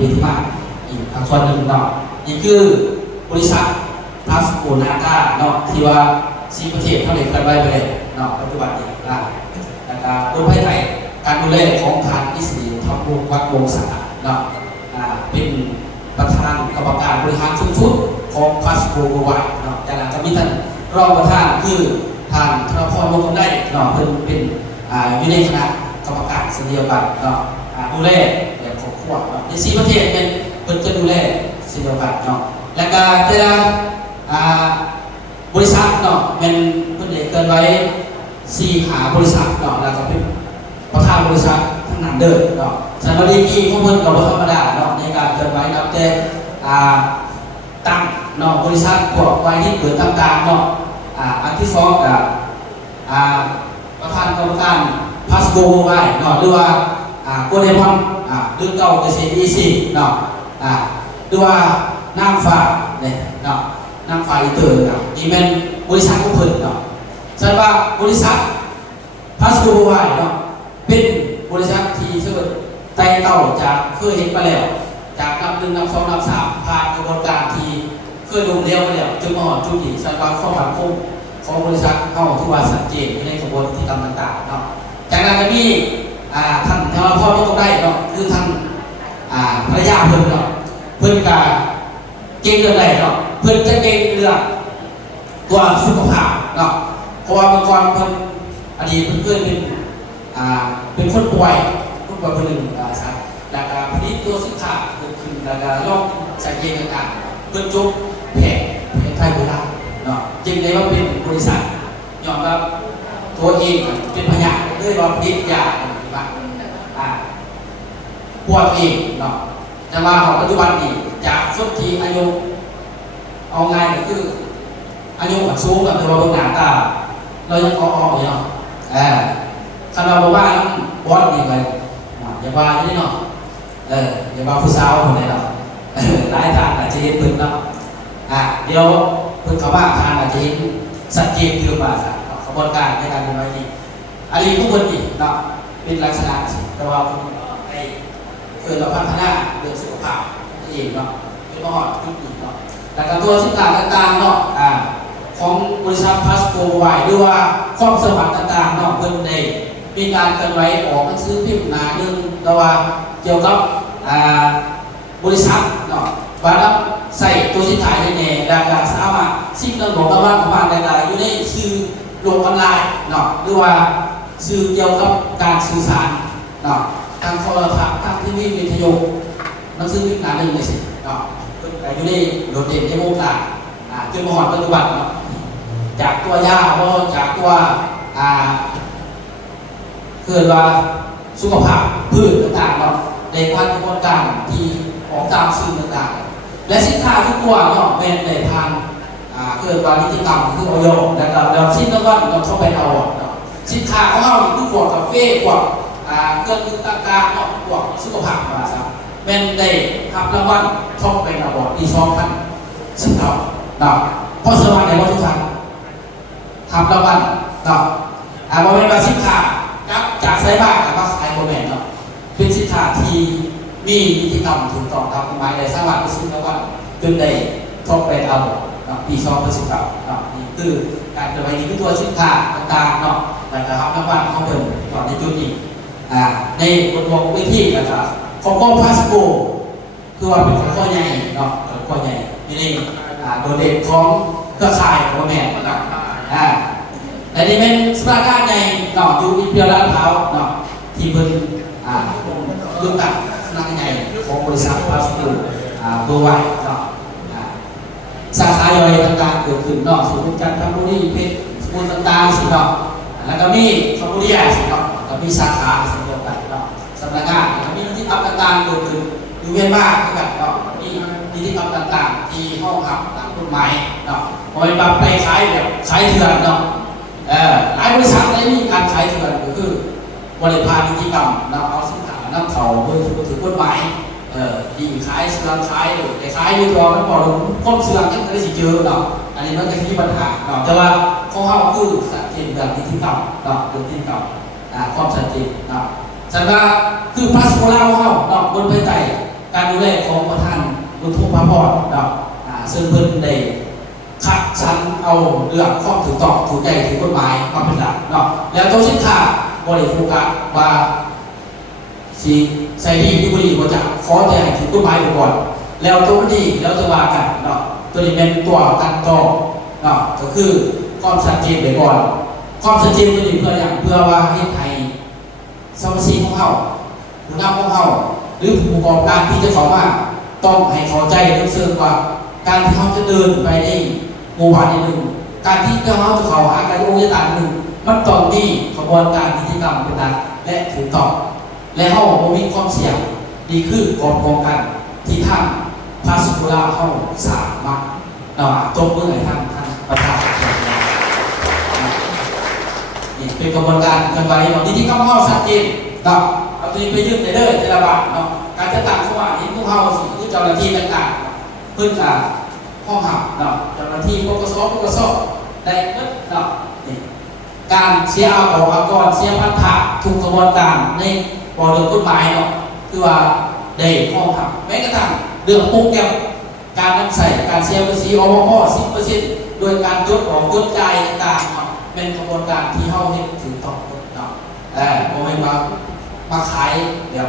ที่เป็นที่มาอีกส่วนหนึ่งเนาะนี่คือบริษัทพาสโกนาก้าเนาะที่ว่าซีประเทศเขาเรียกกันไว้ไปเลยเนาะปัจจุบันนี้นะแล้วก็คนภายในการดูแลของทางอิสรีทัพวัดวงศาเนาะเป็นประธานกรรมการบริหารสูงสุดของพาสโกวายเนาะแต่ละจะมีท่านรองประธานคือท่านธนพร วงกำได้เนาะเป็นอยู่ในคณะกรรมการเช่นเดียวกันเนาะดูแลแบบครอบครัวในซีประเทศเป็นจะดูแลเช่นเดียวกันเนาะและก็แต่ละบริษัทเนาะเป็นเพิ่นได้เกินไว้4 หาบริษัทเนาะแล้วก็เป็นประธานบริษัททั้งนั้นเด้อเนาะสำหรับดีกีของเพิ่นก็บ่ธรรมดาเนาะในการเกินไว้นับแต่ตั้งเนาะบริษัทพวกไว้ที่เปิดต่างๆเนาะอันที่2ก็ประธานกรรมการพาสโกไว้เนาะหรือว่าโกเดมอนหรือเก่าเกษตรECเนาะหรือว่าน้ำฟ้าเนี่ยเนาะน้ำฟ้าอีเตอร์เนาะนี่เป็นบริษัทของเพิ่นเนาะฉะนั้นว่าบริษัทพาสโกไว้เนาะเป็นบริษัทที่เชื่อไต่เต่าจากเคยเห็นมาแล้วจากนำ1 นำ 2 นำ 3ผ่านกระบวนการที่เคยลงเลี้ยวมาแล้วจนมาหอดจุดนี้ฉะนั้นว่าข้อมั่นคงของบริษัทเข้าที่ว่าชัดเจนในกระบวนการต่างๆเนาะจากนั้นจะมีท่านธนพร วงกำได้เนาะคือท่านภรรยาเพิ่นเนาะเพิ่นก็เก่งเรื่องอะไรเนาะเพิ่นจะเก่งเรื่องตัวสุขภาพเนาะเพราะว่าเมื่อก่อนเพิ่นอดีตเพิ่นเป็นคนป่วยคนหนึ่งครับแล้วก็ผลิตตัวสินค้าเกิดขึ้นแล้วก็ลองใส่เกณฑ์ต่างๆเพิ่นจบแพทย์ไทยโบราณเนาะจึงได้ว่าเป็นบริษัทยอมรับตัวเองเป็นพยานด้วยว่าผลิตยาบ้างปวดเองเนาะแต่ว่าของปัจจุบันนี้จากคนที่อายุเอาง่ายก็คืออายุสูงแต่ว่าเบื้องหน้าตาเรายังอ่อนๆอยู่เนาะคำเราบอกว่าบอสนี่เลยอย่าว่าอย่างนี้เนาะอย่าว่าผู้สาวคนไหนเนาะหลายทางอาจจะเห็นตึกเนาะเดี๋ยวเพิ่งเขาว่าทางอาจจะเห็นสัจเจนคือว่าขบวนการในการเป็นไว้ดีอันนี้ทุกคนอีกเนาะเป็นลักษณะแต่ว่าเราพัฒนาเรื่องสุขภาพตัวเองเนาะเป็นมหอดจุดอีกเนาะแล้วก็ตัวสินค้าต่างๆเนาะของบริษัทพาสโกไวหรือว่าความสมัครต่างๆเนาะเพิ่นได้มีการเคลื่อนไหวออกหนังสือพิมพ์หนาหนึ่งแต่ว่าเกี่ยวกับบริษัทเนาะว่ารับใส่ตัวสินค้าในราคาสามารถสิ่งต่างๆประมาณใดๆอยู่ในสื่อโลกออนไลน์เนาะหรือว่าสื่อเกี่ยวกับการสื่อสารเนาะทางโทรทัศน์ทางทีวีวิทยุหนังสือพิมพ์หนาหนึ่งเลยสิเนาะอยู่ในโดดเด่นในวงการจนมาหอดปัจจุบันเนาะจากตัวยาว่าจากตัวเกิดว่าสุขภาพพืชต่างๆเนาะในพันกระบวนการที่ออกตามสื่อต่างๆและสินค้าทุกตัวเนาะเป็นในพันเกิดว่านิติกรรมคือออยแล้วก็เราชิ้นละวันเราเข้าไปเอาเนาะสินค้าของเราคือพวกกาแฟพวกเครื่องดื่มต่างๆเนาะพวกสุขภาพมาครับเป็นได้รับรางวัลท็อปเป็นระบบปี2019เนาะเพราะสมัครในวันทุกท่านทำรางวัลเนาะบริเวณสินค้าจากไซบ้ากับว่าขายโมเมนต์เนาะเป็นสินค้าที่มีนิติกรรมถูกต้องตามกฎหมายในสามารถไปซื้อรางวัลจนได้ท็อปเป็นระบบปี2019เนาะนี่คือการจะไปยึดตัวสินค้าต่างๆเนาะแต่ครับรางวัลเขาเป็นก่อนในจุดนี้ในบทบอกวิธีนะครับของกองพาสโกคือว่าเป็นของข้อใหญ่เนาะข้อใหญ่นี่โดดเด่นของเครือข่ายโมเมนต์เนาะแต่นี่เป็นสปาร์ก้าใหญ่เนาะอยู่ที่เพียร์ลาดพร้าวเนาะที่เป็นรุ่นตัดสปาร์ก้าใหญ่ของบริษัทพาสโกเบอร์ไวเนาะสาขาย่อยต่างๆเกิดขึ้นเนาะสมุทรจันทบุรีเพชรสมุทรต่างๆสิเนาะแล้วก็มีชลบุรีสิเนาะก็มีสาขาสิเดียวกันเนาะสำนักงานแล้วมีที่ทำต่างๆเกิดขึ้นอยู่เวียนมาเหมือนกันเนาะมีที่ทำต่างๆที่ห้องหับตามกฎหมายเนาะพอไปไปขายแบบขายเถื่อนเนาะหลายบริษัทได้มีการขายเถื่อนก็คือบริพารนิติกรรมเนาะเอาสินค้าน้ำเขาโดยถือกฎหมายดีขายเสื่อมขายแต่ขายอยู่ตัวมันบอกก้มเสื่อมยังไม่ได้สิเจอเนาะอันนี้มันก็มีปัญหาเนาะแต่ว่าข้อห้ามคือสังเกตแบบนิติกรรมเนาะนิติกรรมความชัดเจนเนาะฉันว่าคือพาสโกลาเนาะบนไปไต่ก การดูแลของประธานบุญทุ่งพระพรเนาะซึ่งเพิ่นได้คัดสรรเอาเรื่องข้อถูกต้องถูกใจถูกกฎหมายมาเป็นหลักเนาะแล้วตัวสินค้าบริโภคว่าสีใส่ดีที่บุรีมาจากขอแต่ให้ถูกกฎหมายไปก่อนแล้วตัวมันดีแล้วจะว่ากันเนาะตัวนี้เป็นตัวกันต่อเนาะก็คือความชัดเจนไปก่อนความชัดเจนตัวนี้เพื่ออย่างเพื่อว่าให้ไทยสมาชิกของเขาผู้นำของเขาหรือผู้ประกอบการที่จะเข้ามาต้องให้เข้าใจเรื่องเชิงว่าการที่เขาจะเดินไปในหมู่บ้านหนึ่งการที่เขาจะเข้าหาการองค์การหนึ่งมันต้องมีกระบวนการพิธีกรรมเป็นหลักและถูกต้องและเขาบ่มีความเสี่ยงดีขึ้นกองกองกันที่ท่านพาสุภาเข้าสามารถจบเมื่อไหร่ท่านประธานนี่เป็นกระบวนการกันไปเนาะที่เข้าชัดเจนเนาะเอาตัวนี้ไปยืดในเด้อเจรบาเนาะการจะตั้งเข้ามาที่ผู้เข้าสิ่งที่เจ้าหน้าที่ต่างๆเพื่อห้องหับเนาะเจ้าหน้าที่ปกสได้เมื่อเนาะนี่การเสียเอาของอากรเสียพันธะทุกกระบวนการในบริบทกฎหมายเนาะคือว่าได้ห้องหับแม้กระทั่งเรื่องปุ๊กแก้วการนำใส่การเสียภาษีอบพ10%โดยการยดออกยดจ่ายต่างๆเนาะเป็นกระบวนการที่เข้าให้ถึงต่อเนาะโมเมนต์มาขายเดี๋ยว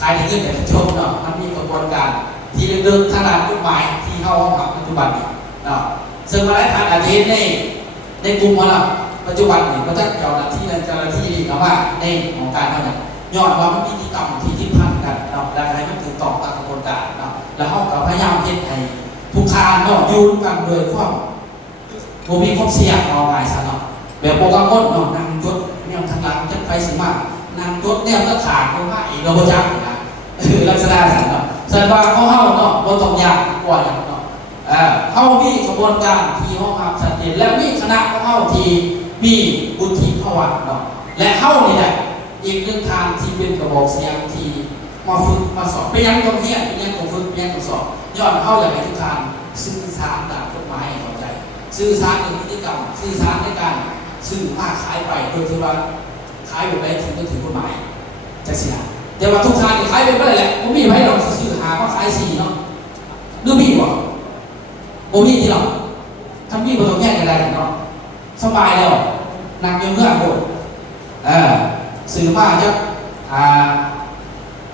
ขายที่ขึ้นแต่ชมเนาะมันมีกระบวนการที่เดิมขนาดกฎหมายที่เข้าห้องหับปัจจุบันนี้เนาะซึ่งมาได้ทางอาทิตย์ในกลุ่มของเราปัจจุบันนี่มันจะเจ้าหน้าที่เอาว่าในของการเขาเนี่ยย้อนว่ามันมีกิจกรรมที่พันกันเนาะแล้วให้มันถึงต่อตามกระบวนการเนาะแล้วเขาก็พยายามเฮ็ดให้ทุกทางเนาะยืนกันโดยความมีความเสี่ยงเอาไงซะเนาะแบบโปรแกรมเนาะนั่งยศเนี่ยทางหลังจะไปสิมานั่งยศเนี่ยก็ขาดลงมาอีกเราบ่จักนะลักษณะนั้นเนาะแสดงว่าเขาเฮาเนาะบ่ต้องยากกว่าอย่างเนาะเฮามีกระบวนการที่ห้องความชัดเจนและมีคณะของเฮาที่มีบุญทิภาวะเนาะและเฮานี่แหละอีกหนึ่งทางที่เป็นกระบอกเสียงที่มาฝึกมาสอนเป็นยังต้องเรียนเป็นยังต้องฝึกเป็นยังต้องสอนย้อนเฮาอยากให้ทุกทางสื่อสารตามกฎหมายให้เข้าใจสื่อสารในพฤติกรรมสื่อสารในการซื้อมาขายไปโดยที่ว่าขายแบบไหนถึงกฎหมายจังซี่นะแต่ว่าทุกทางนี่ขายไปบ่ได้แหละบ่มีไผหรอกซื้อหามาขาย4เนาะหรือมีบ่มีที่หรอกถ้ามีบ่ต้องแยกกันได้เนาะสบายแล้วนั่งอยู่เมื่อโดดซื้อมาจัก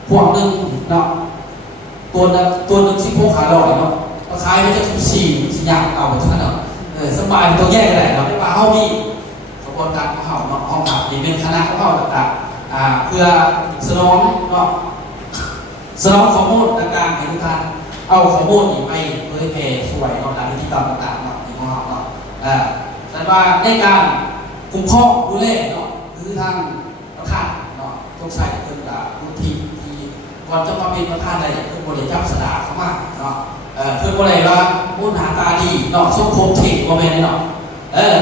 พวกนึงเนาะตัวนึง16,500เนาะก็ขายไปจัก4สิยากเอาไปเท่านั้นเนาะสบายต้องแยกกันได้เนาะได้ว่าเฮามีกระบวนการของเฮาเนาะห้องหับนี่เป็นคณะของเฮาต่างๆเพื่อสนองเนาะสนองข้อมูลต่างๆให้ทุกท่านเอาข้อมูลนี้ไปเผยแพร่ช่วยเนาะตามวิธีการต่างๆเนาะที่ของเฮาเนาะแต่ว่าในการคุ้มครองดูแลเนาะคือทางประธานเนาะต้องใช้เพิ่นบางทีที่ก่อนจะมาเป็นประธานได้เพิ่นบ่ได้จับสลากเข้ามาเนาะเพิ่นบ่ได้ว่าผู้หน้าตาดีเนาะสังคมเท่บ่แม่นเนาะ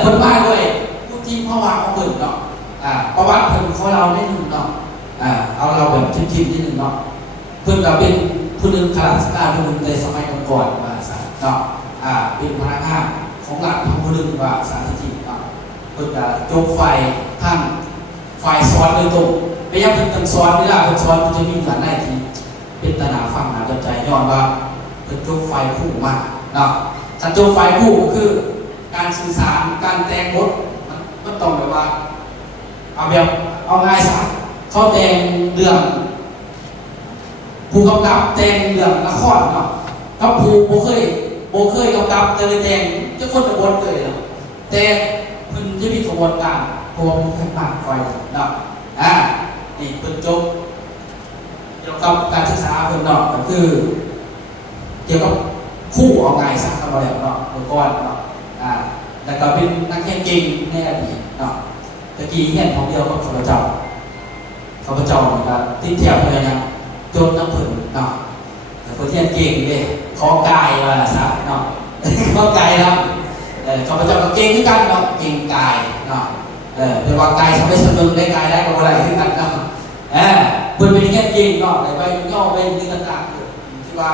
เพิ่นมาด้วยทุกทีมภาวะของเพิ่นเนาะประวัติเพิ่นขอเราได้นึงเนาะเอาเราแบบทิมๆนิดนึงเนาะเพิ่นก็เป็นผู้หนึงข้าราชการผู้หนึงในสมัยก่อนว่าซะเนาะเป็นพนักงานของรัฐผู้หนึงว่าสาธิตเนาะเพิ่นก็จบไฟทั้งฝ่ายสอนโดยตรงไปยังเพิ่นต้องสอนเวลาเพิ่นสอนมันจะมีการได้ที่เป็นตนาฟังน่าสนใจย้อนว่าเพิ่นจบไฟคู่มาเนาะการจบไฟคู่ก็คือการสื่อสารการแต่งบทมันต้องแบบว่าเอาง่ายซะเขาแต่งเรื่องผู้กำกับแต่งเรื่องละครเนาะกับผู้บ่เคยกำกับแต่เลยแต่งจะคนละบทเลยเนาะแต่เพิ่นจะมีกระบวนการพวกมันให้ผ่านไฟเนาะนี่เพิ่นจบเกี่ยวกับการศึกษาเพิ่นเนาะก็คือเกี่ยวกับคู่เอาง่ายซะคำว่าแล้วเนาะเมื่อก่อนเนาะแล้วก็เป็นนักเรียนเก่งในอดีตเนาะตะกี้เรียนของเดียวกับข้าพเจ้านะครับติดแถวเลยนะจนน้ำผึ้งเนาะแต่คนเรียนเก่งเลยขอกายว่าซะเนาะขอกายครับข้าพเจ้าก็เก่งขึ้นกันเนาะเก่งกายเนาะแต่ว่ากายทำให้สนุกได้กายได้ก็อะไรขึ้นกันเนาะเพื่อนเป็นเรียนเก่งเนาะแต่ไปย่อไปนึกต่างๆที่ว่า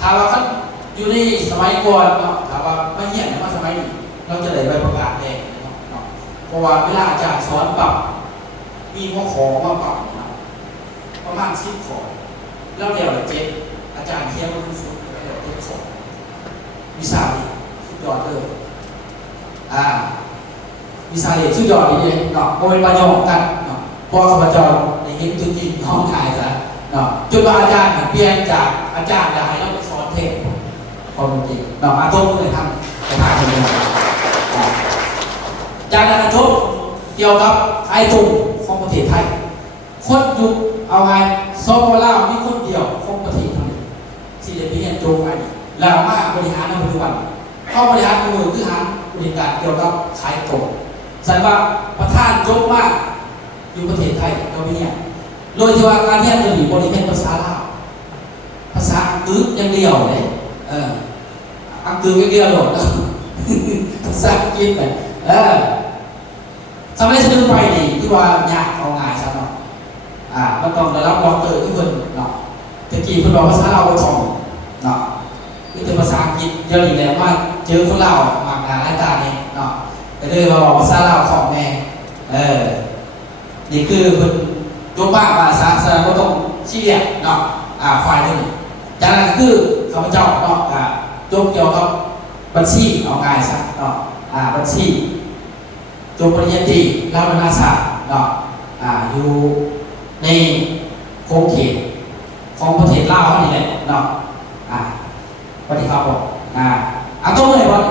ถ้าว่าเขาอยู่ในสมัยก่อนเนาะถ้าว่าไม่เรียนมาสมัยนี้เราจะได้ใบประกาศแดงเนาะเพราะว่าเวลาอาจารย์สอนปรับมีหัวข้อมาปรับประมาณ10 ข้อ แล้วเดี๋ยวเจ็บอาจารย์เทียบว่าสุดเดี๋ยวเจ็บของวิชาดีสุดยอดเลยวิชาดีสุดยอดเลยเนาะโมเป็นประโยชน์กันเนาะพอข้าพเจ้าในเห็นจริงๆน้องกายซะเนาะจนว่าอาจารย์เปลี่ยนจากอาจารย์จะให้เราไปสอนเทศความจริงเนาะอาจารย์ก็เลยทำไปทางนี้จากนั้นจบเกี่ยวกับไอ้ตุ่มของประเทศไทยคนยุคเอาไงซอฟต์ลาวมีคนเดียวของประเทศไทยสี่เดือนปีเนี่ยโจไอ้ลาวมาบริหารในปัจจุบันเข้าบริหารมือคือหารบริการเกี่ยวกับขายตรงแสดงว่าประธานโจมากอยู่ประเทศไทยเราเนี่ยโดยที่ว่าการเรียนจะมีบริเวณภาษาลาวภาษาอังกฤษอย่างเดียวเลยอังกฤษอย่างเดียวหรอกภาษาอังกฤษไปทำให้ซื้อไปดีที่ว่ายากเอาง่ายซะเนาะมันต้องได้รับรองเตอร์ที่เพิ่นเนาะตะกี้เพิ่นบอกภาษาลาวบ่ท่องเนาะนี่เป็นภาษาอังกฤษเยอะอีกแล้วว่าเจอคนลาวมากหน้าหลายตาเนี่ยเนาะก็เลยมาบอกภาษาลาวของแน่นี่คือเพิ่นยกบ้าภาษาแสดงว่าต้องชี้เรียกเนาะฝ่ายหนึ่งจากนั้นก็คือข้าพเจ้าเนาะยกเกี่ยวกับบัญชีเอาง่ายซะเนาะบัญชีจบปริญญาตรีรัฐศาสตร์เนาะอยู่ในโครงเขตของประเทศลาวนี่แหละเนาะปฏิภาณบอกต้องเลยบอล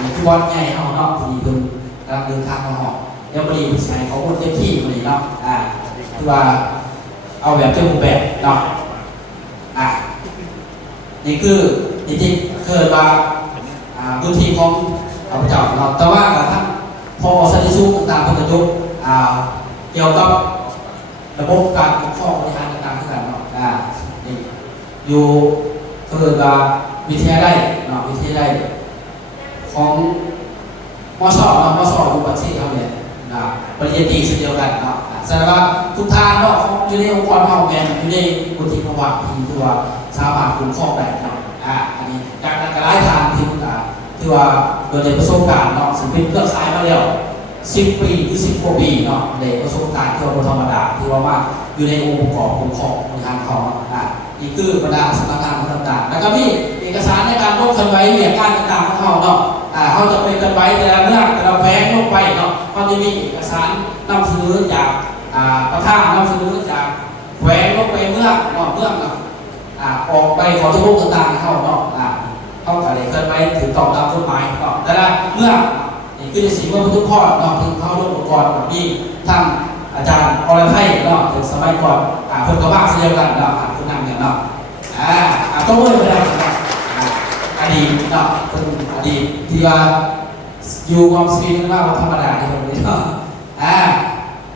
นี่คือบอลใหญ่เขาเนาะที่เพิ่งกำลังเดินทางมาหอบเดี๋ยวบริษัทเขาหมดเต็มที่บริเนาะคือว่าเอาแบบเจ้าแบบเนาะนี่คือจริงๆเกิดว่าพื้นที่ของข้าพเจ้าเนาะแต่ว่าท่านพอสันติสุขต่างๆพัฒยุเกี่ยวกับระบบการคุ้มครองบริหารต่างๆที่กันเนาะนี่อยู่เกิดว่าวิทยาลัยเนาะวิทยาลัยของมส.เนาะมส.อยู่ประเทศเขาเนี่ยปริญญาตรีเช่นเดียวกันเนาะแสดงว่าทุกทางเนาะอยู่ในองค์กรเฮาแม่นอยู่ในวุฒิภาวะที่ตัวสามารถคุ้มครองได้เนาะอันนี้จากนั้นก็หลายทางที่ว่าโดยในประสบการณ์เนาะซึ่งเป็นเครือข่ายมาแล้ว10 ปีหรือ10 กว่าปีเนาะในประสบการณ์ที่ว่าธรรมดาที่ว่าอยู่ในองค์ประกอบคุ้มครองบริหารเขานี่คือบรรดาสำนักงานต่างๆแล้วก็มีเอกสารในการลงเคลื่อนไหวเรื่องการต่างๆของเขาเนาะเขาจะเป็นเคลื่อนไหวแต่ละเรื่องแต่ละแฝงลงไปเนาะเขาจะมีเอกสารนำเสนอจากประธานนำเสนอจากแฝงลงไปเมืองเนาะเมืองออกไปขอจะลงต่างๆเขาเนาะเขาก็เลยเคลื่อนไหวถือต่อตามกฎหมายเนาะแต่ละเมืองนี่คือสิ่งว่าทุกข้อเนาะถึงเขาลงอุปกรณ์แบบนี้ทั้งอาจารย์อรไทยเนาะถึงสมัยก่อนคนกระบะเสียกันเนาะคนนั่งเนี่ยเนาะต้องเมื่อไปได้เนาะอดีตเนาะเป็นอดีตที่ว่าอยู่ความสวีทกันมากธรรมดาที่คนนี้เนาะ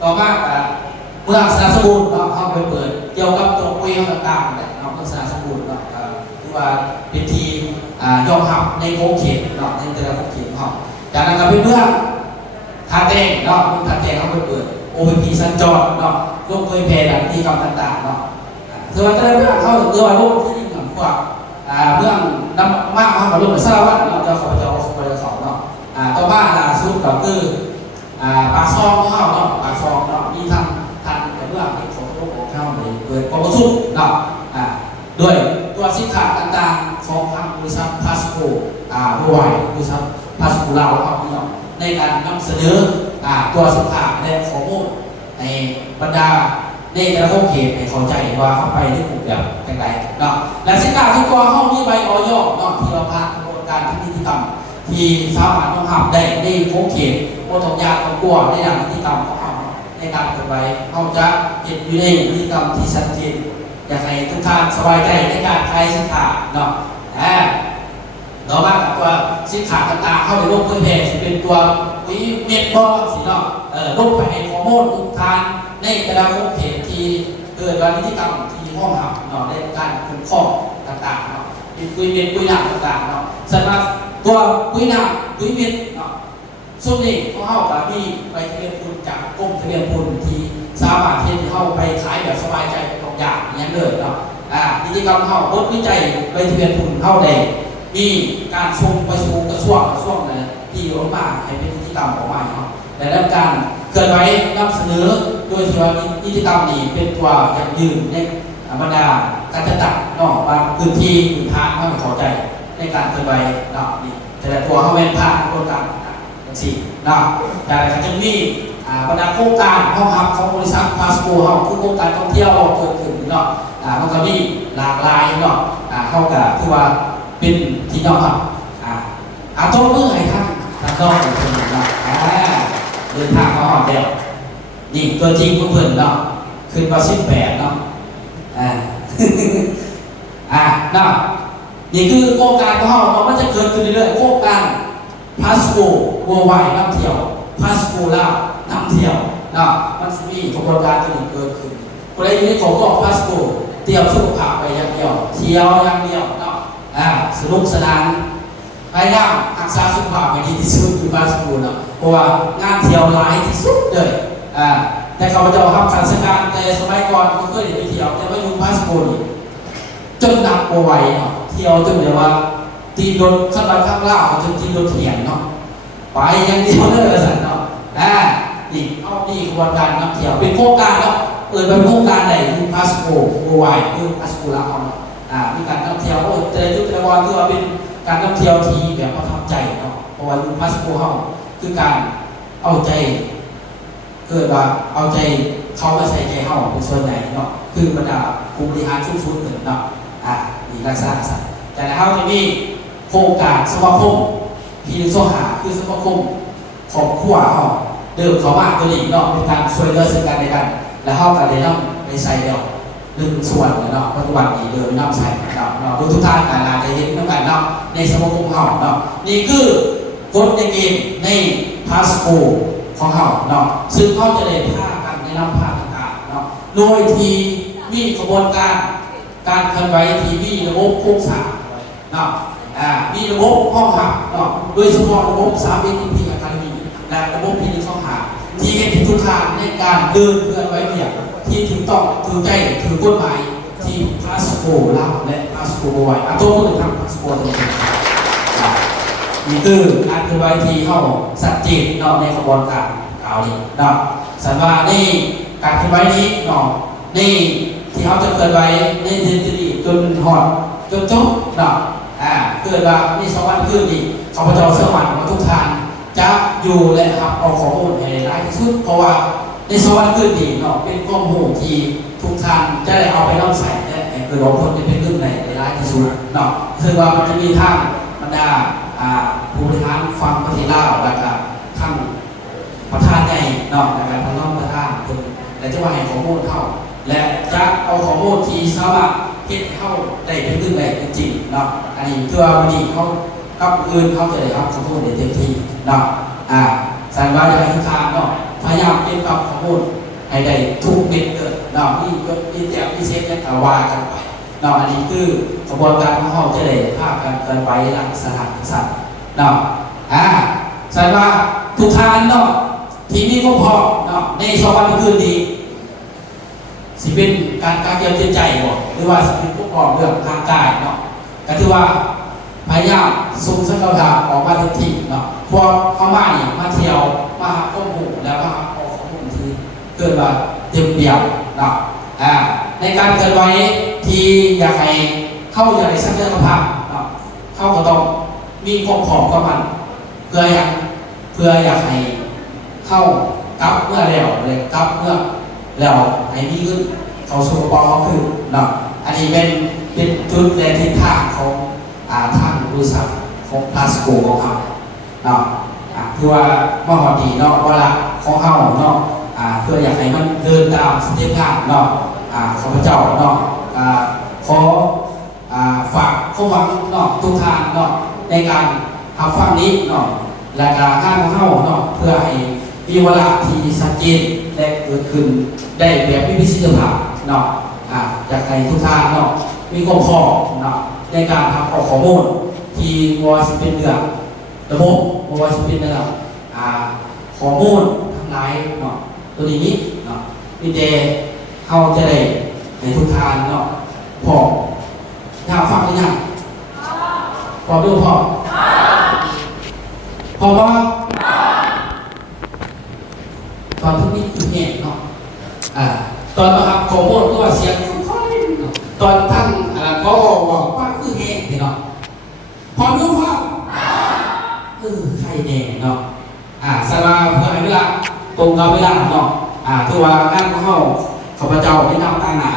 ต่อมาเมืองสนาสบูรณ์เนาะเข้าไปเปิดเกี่ยวกับตัวคุยต่างๆเนี่ยเนาะเมืองสนาสบูรณ์เนาะที่ว่าเป็นทียอมรับในโครงเขตเนาะในแต่ละโครงเขตเนาะจากนั้นก็เป็นเมืองทาเต้งเนาะเมืองทาเต้งเข้าไปเปิดOPP สัญจรเนาะลงเคยแพร่ดังที่กำต่างๆเนาะถือว่าแต่ละเรื่องเข้าเรื่องว่าโลกที่ยิ่งใหญ่กว่าเรื่องน้ำมากของโลกสารวัตรเนาะจะขอจะขอจะสอนเนาะต่อมาล่าสุดก็คือปากซองของเขาเนาะปากซองเนาะมีทันแต่เรื่องที่ของโลกของเขาเลยโดยความสุขเนาะด้วยตัวสินค้าต่างๆของทางบริษัทพาสโกด้วยบริษัทพาสโกเราครับเนาะในการนำเสนอตัวสินค้าและข้อมูลในบรรดาในแต่ละโครงเขตให้เข้าใจว่าเข้าไปในกลุ่มแบบอย่างไรเนาะและสินค้าทุกตัวเขามีใบออยเนาะที่เราผ่านกระบวนการที่นิติกรรมที่สามารถต้องทำได้ในโครงเขตโมทองยาของกลัวในอย่างนิติกรรมของเขาในการเปิดใบเขาจะเก็บอยู่ในนิติกรรมที่ชัดเจนอยากให้ทุกท่านสบายใจในการขายสินค้าเนาะต่อมาตัวสินค้าต่างๆเข้าในโลกเพื่อแพร่จะเป็นตัววิเม็ดบอสิเนาะลงไปให้ข้อมูลทุกทานในแต่ละโครงเขตที่เกิดการนิติกรรมที่ห้องหับเนาะในการคุ้มครองต่างๆเนาะเป็นคุยเม็ดคุยหนักต่างๆเนาะสำหรับตัวคุยหนักคุยเม็ดเนาะส่วนนี้เขาเข้ากับมีใบทะเบียนทุนจากกรมทะเบียนทุนที่สามารถที่จะเข้าไปขายแบบสบายใจทุกอย่างอย่างเลยเนาะนิติกรรมเข้าบทวิจัยใบทะเบียนทุนเข้าได้มีการส่งไปสู่กระทรวงนั้นที่ออกมาให้เป็นนิติกรรมออกมาเนาะแต่แล้วการ เกิดไว้นำเสนอโดยที่ว่านิติกรรมนี้เป็นตัวอย่างยืนในบรรดาการจัดตั้งนอกบางพื้นที่พื้นทางไม่เข้าใจในการเกิดไว้นอกนี่แต่ละตัวเขาเป็นภาคโครงการอย่างสี่นอกแต่ละจะมีบรรดาโครงการห้องพักของบริษัทพาสโกห้องคือโครงการท่องเที่ยวเกิดขึ้นเนาะมันก็มีหลากหลายเนาะเข้ากับที่ว่าเป็นที่นอกครับต้นเมื่อไหร่ท่านนอกเป็นคนเนาะเดินทางมาหอดเดียวนี่ตัวจริงของเพื่อนเนาะขึ้นมา18เนาะเนาะนี่คือโครงการของเรามันจะเกิดขึ้นเรื่อยๆโครงการพาสโกโวไวน้ำเที่ยวพาสโกลาน้ำเที่ยวเนาะมันมีกระบวนการที่เกิดขึ้นคนใดอยู่ในของก็พาสโกเตรียมสุขภาพไปอย่างเดียวเที่ยวอย่างเดียวเนาะสนุกสนานพยายามรักษาสุขภาพให้ดีที่สุดอยู่พาสโกเนาะเพราะว่างานเที่ยวหลายที่สุดเลยแต่เขาจะทำการสังการแต่สมัยก่อนก็เคยไปเที่ยวแต่ว่าอยู่พาสโกนี่จนหนักโวไวเนาะเที่ยวจนเดี๋ยวว่าตีรถข้างบนข้างล่างจนตีรถเถียงเนาะไปอย่างเดียวเลยสันเนาะนี่เอาดีกระบวนการนำเที่ยวเป็นโครงการเนาะเป็นโครงการไหนคือพาสโกโวไวคือพาสโกลาเอาเนาะมีการนำเที่ยวแต่ยุคแต่วันที่ว่าเป็นการนำเที่ยวที่แบบประทับใจเนาะเพราะว่าพาสโกเฮาคือการเอาใจเกิดว่าเอาใจเขามาใส่ใจเฮาเป็นส่วนใหญ่เนาะคือบรรดาผู้บริหารชุมๆหนึ่งเนาะมีรักษาสัตว์แต่ในเฮาจะมีโครงการสมาคมพีโซหาคือสมาคมของขั้วเฮาเดิมเขาว่าตัวนี้เนาะเป็นการช่วยเหลือซึ่งกันและกันแล้วเฮาก็ได้นำไปใส่เดียว1 ส่วนเนาะปัจจุบันนี้เดิมนำใส่เนาะทุกท่านอาจจะเห็นนำกันเนาะในสมาคมเฮาเนาะนี่คือกฎเกณฑ์ในพาสโกของเฮาเนาะซึ่งเขาจะได้พากันในนำพาต่างๆเนาะโดยที่มีกระบวนการเคลื่อนไหวที่มีระบบโครงสร้างเนาะมีระบบห้องหับเนาะโดยเฉพาะระบบ3 ATP Academy และระบบพินิจข้อหาที่เห็นทุกทางในการเดินเคลื่อนไหวเนี่ยที่ถูกต้องถูกใจถูกกฎหมายที่พาสโกลาและพาสโกโวไวตัวมือทำพาสโกตัวนี้นี่คือการเคลื่อนไหวที่เข้าสัดเจนเนาะในกระบวนการกล่าวนี้เนาะสันว่านี่การเคลื่อนไหวนี้เนาะนี่ที่เขาจะเคลื่อนไหวในเดือนที่จนหอดจนจบเนาะเกิดว่านี่สวรรค์ขึ้นอีกข้าพเจ้าเชื่อมั่นว่าทุกท่านจะอยู่และครับเอาข้อมูลให้หลายที่สุดเพราะว่าในสวรรค์ขึ้นอีกเนาะเป็นข้อมูลที่ทุกท่านจะได้เอาไปน้อมใส่และเกิดผลจะเป็นเรื่องในหลายที่สุดเนาะซึ่งว่ามันจะมีทางบรรดาผู้บริหารฟังประเทศลาวแล้วก็ทั้งประธานใหญ่เนาะแล้วก็ทั้งน้องประธานคนและจะว่าให้ข้อมูลเท่าและจะเอาข้อมูลที่สามารถเก็บเข้าได้เป็นเรื่องใดจริงเนาะอันนี้คือว่าวันนี้เขากับอื่นเขาจะได้รับข้อมูลในเต็มที่เนาะสันว่าจะให้ทุกทางเนาะพยายามเก็บข้อมูลให้ได้ทุกเม็ดเกิดเนาะมีแจกมีเซฟยังกว่ากันไปเนาะอันนี้คือกระบวนการของเขาจะได้ภาพกันเกินไปหลังสถานสัตว์เนาะสันว่าทุกทางเนาะที่มีพวกพ่อเนาะในสวรรค์คืนดีสิเป็นการเกี่ยวจิตใจบ่หรือว่าสิเป็นพวกออกเรื่องทางกายเนาะก็ถือว่าพยายามส่งสังฆทานออกมาทันทีเนาะพวกเข้ามานี่มาเที่ยวมาหาข้อมูลแล้วก็เอาข้อมูลที่เกิดว่าเต็มเปี่ยมเนาะในการเกิดไว้ที่อยากให้เข้าอย่างไรสักเรื่องภาพเนาะเข้าก็ต้องมีความพร้อมกับมันเพื่ออยากให้เข้ากับเมื่อแล้วเลยกับเมื่อแล้วไอ้นี่ก็เขาสู่ปอเขาคือเนาะอันนี้เป็นจุดและทิศทางของทางบริษัทของพาสโกของเขาเนาะคือว่าเมื่อดีเนาะเวลาของเขาเนาะเพื่ออยากให้มันเดินตามสเต็ปทางเนาะข้าพเจ้าเนาะขอฝากข้อหวังเนาะทุกทางเนาะในการทำฟังนี้เนาะและการงานของเขาเนาะเพื่อให้มีเวลาที่ชัดเจนและเกิดขึ้นได้แบบมีประสิทธิภาพเนาะอยากให้ทุกท่านเนาะมีความพร้อมเนาะในการทำข้อมูลที่วอสิเป็นเรื่องระบบวอสิเป็นเรื่องข้อมูลทั้งหลายเนาะตัวนี้เนาะมีแต่เขาจะได้ให้ทุกท่านเนาะพร้อมอยากฟังหรือยังพร้อมด้วยพร้อมว่าตอน ตอนมาครับโคโมดก็ว่าเสียงค่อยๆตอนท่านก็บอกว่าคือแห้งเนาะพร้อมรู้ครับใครแน่เนาะสมาเพื่อให้เวลาตรงกับเวลาเนาะถือว่างานของเขาข้าพเจ้าไม่นำตาหนา